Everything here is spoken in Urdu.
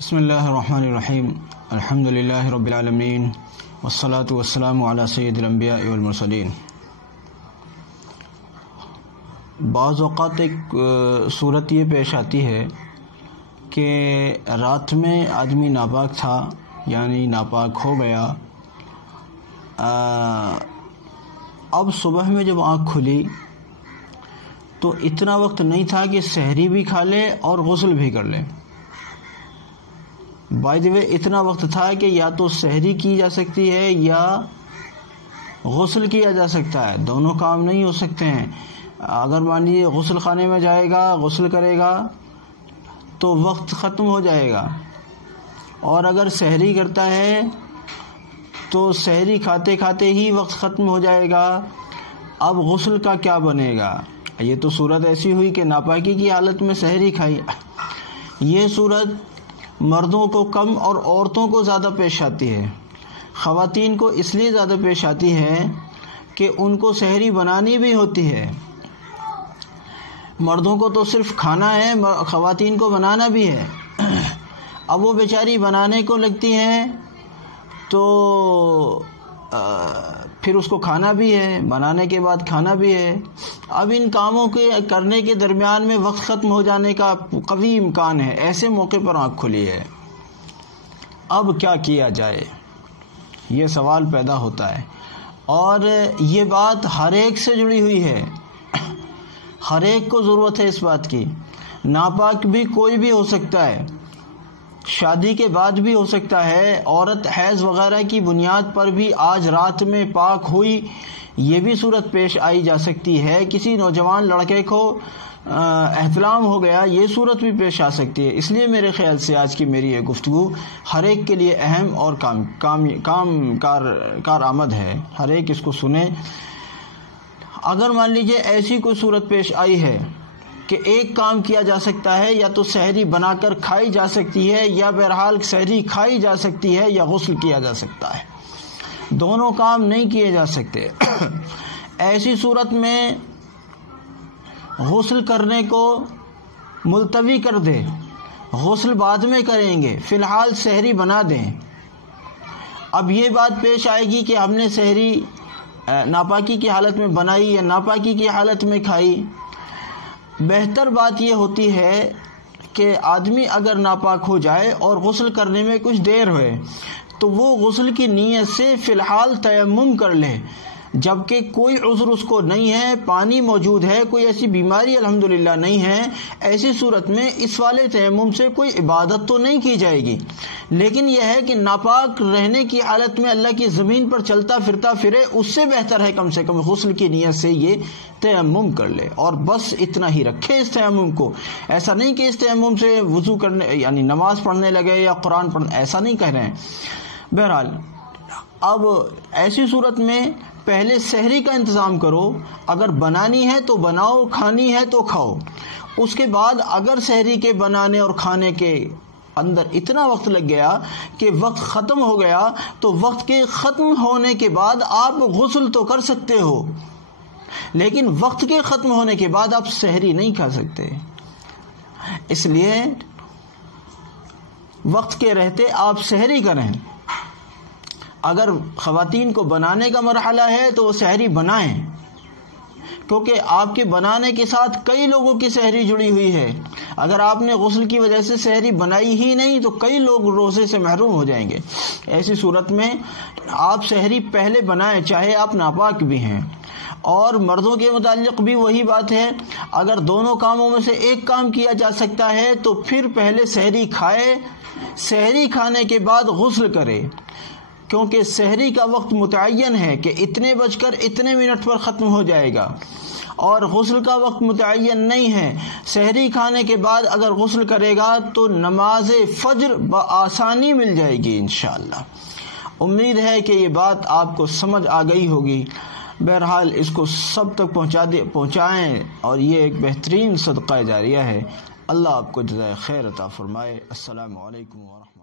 بسم اللہ الرحمن الرحیم الحمد للہ رب العالمین والصلاة والسلام علی سید الانبیاء والمرسلین۔ بعض اوقات ایک صورت یہ پیش آتی ہے کہ رات میں آدمی ناپاک تھا، یعنی ناپاک ہو گیا، اب صبح میں جب آنکھ کھلی تو اتنا وقت نہیں تھا کہ سحری بھی کھا لے اور غسل بھی کر لے۔ بائی دی وے اتنا وقت تھا کہ یا تو سحری کی جا سکتی ہے یا غسل کیا جا سکتا ہے، دونوں کام نہیں ہو سکتے ہیں۔ اگر مان لیجیے غسل خانے میں جائے گا، غسل کرے گا تو وقت ختم ہو جائے گا، اور اگر سحری کرتا ہے تو سحری کھاتے کھاتے ہی وقت ختم ہو جائے گا۔ اب غسل کا کیا بنے گا؟ یہ تو صورت ایسی ہوئی کہ ناپاکی کی حالت میں سحری کھائی۔ یہ صورت مردوں کو کم اور عورتوں کو زیادہ پیش آتی ہے۔ خواتین کو اس لیے زیادہ پیش آتی ہے کہ ان کو سحری بنانی بھی ہوتی ہے۔ مردوں کو تو صرف کھانا ہے، خواتین کو بنانا بھی ہے۔ اب وہ بیچاری بنانے کو لگتی ہیں تو پھر اس کو کھانا بھی ہے، بنانے کے بعد کھانا بھی ہے۔ اب ان کاموں کے کرنے کے درمیان میں وقت ختم ہو جانے کا قوی امکان ہے۔ ایسے موقع پر آنکھ کھلی ہے، اب کیا کیا جائے؟ یہ سوال پیدا ہوتا ہے، اور یہ بات ہر ایک سے جڑی ہوئی ہے۔ ہر ایک کو ضرورت ہے اس بات کی۔ ناپاک بھی کوئی بھی ہو سکتا ہے، شادی کے بعد بھی ہو سکتا ہے، عورت حیض وغیرہ کی بنیاد پر بھی آج رات میں پاک ہوئی، یہ بھی صورت پیش آئی جا سکتی ہے۔ کسی نوجوان لڑکے کو احتلام ہو گیا، یہ صورت بھی پیش آ سکتی ہے۔ اس لیے میرے خیال سے آج کی میری یہ گفتگو ہر ایک کے لیے اہم اور کار آمد ہے، ہر ایک اس کو سنے۔ اگر مان لیجئے ایسی کوئی صورت پیش آئی ہے کہ ایک کام کیا جا سکتا ہے، یا تو سحری بنا کر کھائی جا سکتی ہے، یا بہرحال سحری کھائی جا سکتی ہے، یا غسل کیا جا سکتا ہے، دونوں کام نہیں کیے جا سکتے۔ ایسی صورت میں غسل کرنے کو ملتوی کر دے، غسل بعد میں کریں گے، فی الحال سحری بنا دیں۔ اب یہ بات پیش آئے گی کہ ہم نے سحری ناپاکی کی حالت میں بنائی یا ناپاکی کی حالت میں کھائی۔ بہتر بات یہ ہوتی ہے کہ آدمی اگر ناپاک ہو جائے اور غسل کرنے میں کچھ دیر ہوئے تو وہ غسل کی نیت سے فی الحال تیمم کر لے، جبکہ کوئی عذر اس کو نہیں ہے، پانی موجود ہے، کوئی ایسی بیماری الحمدللہ نہیں ہے۔ ایسی صورت میں اس والے تیمم سے کوئی عبادت تو نہیں کی جائے گی، لیکن یہ ہے کہ ناپاک رہنے کی حالت میں اللہ کی زمین پر چلتا پھرتا پھرے، اس سے بہتر ہے کم سے کم غسل کی نیت سے یہ تیمم کر لے، اور بس اتنا ہی رکھے اس تیمم کو۔ ایسا نہیں کہ اس تیمم سے وضو کرنے یعنی نماز پڑھنے لگے یا قرآن پڑھنے، ایسا نہیں کہہ رہے ہیں۔ بہرحال اب ایسی صورت میں پہلے سحری کا انتظام کرو، اگر بنانی ہے تو بناؤ، کھانی ہے تو کھاؤ۔ اس کے بعد اگر سحری کے بنانے اور کھانے کے اندر اتنا وقت لگ گیا کہ وقت ختم ہو گیا، تو وقت کے ختم ہونے کے بعد آپ غسل تو کر سکتے ہو، لیکن وقت کے ختم ہونے کے بعد آپ سحری نہیں کھا سکتے۔ اس لیے وقت کے رہتے آپ سحری کریں۔ اگر خواتین کو بنانے کا مرحلہ ہے تو وہ سحری بنائیں، کیونکہ آپ کے بنانے کے ساتھ کئی لوگوں کی سحری جڑی ہوئی ہے۔ اگر آپ نے غسل کی وجہ سے سحری بنائی ہی نہیں تو کئی لوگ روزے سے محروم ہو جائیں گے۔ ایسی صورت میں آپ سحری پہلے بنائیں، چاہے آپ ناپاک بھی ہیں۔ اور مردوں کے متعلق بھی وہی بات ہے، اگر دونوں کاموں میں سے ایک کام کیا جا سکتا ہے تو پھر پہلے سحری کھائے، سحری کھانے کے بعد غسل کرے، کیونکہ سحری کا وقت متعین ہے کہ اتنے بج کر اتنے منٹ پر ختم ہو جائے گا، اور غسل کا وقت متعین نہیں ہے۔ سحری کھانے کے بعد اگر غسل کرے گا تو نماز فجر بآسانی مل جائے گی انشاءاللہ۔ امید ہے کہ یہ بات آپ کو سمجھ آ گئی ہوگی۔ بہرحال اس کو سب تک پہنچائیں، اور یہ ایک بہترین صدقہ جاریہ ہے۔ اللہ آپ کو جزائے خیر عطا فرمائے۔ السلام علیکم ورحمۃ اللہ۔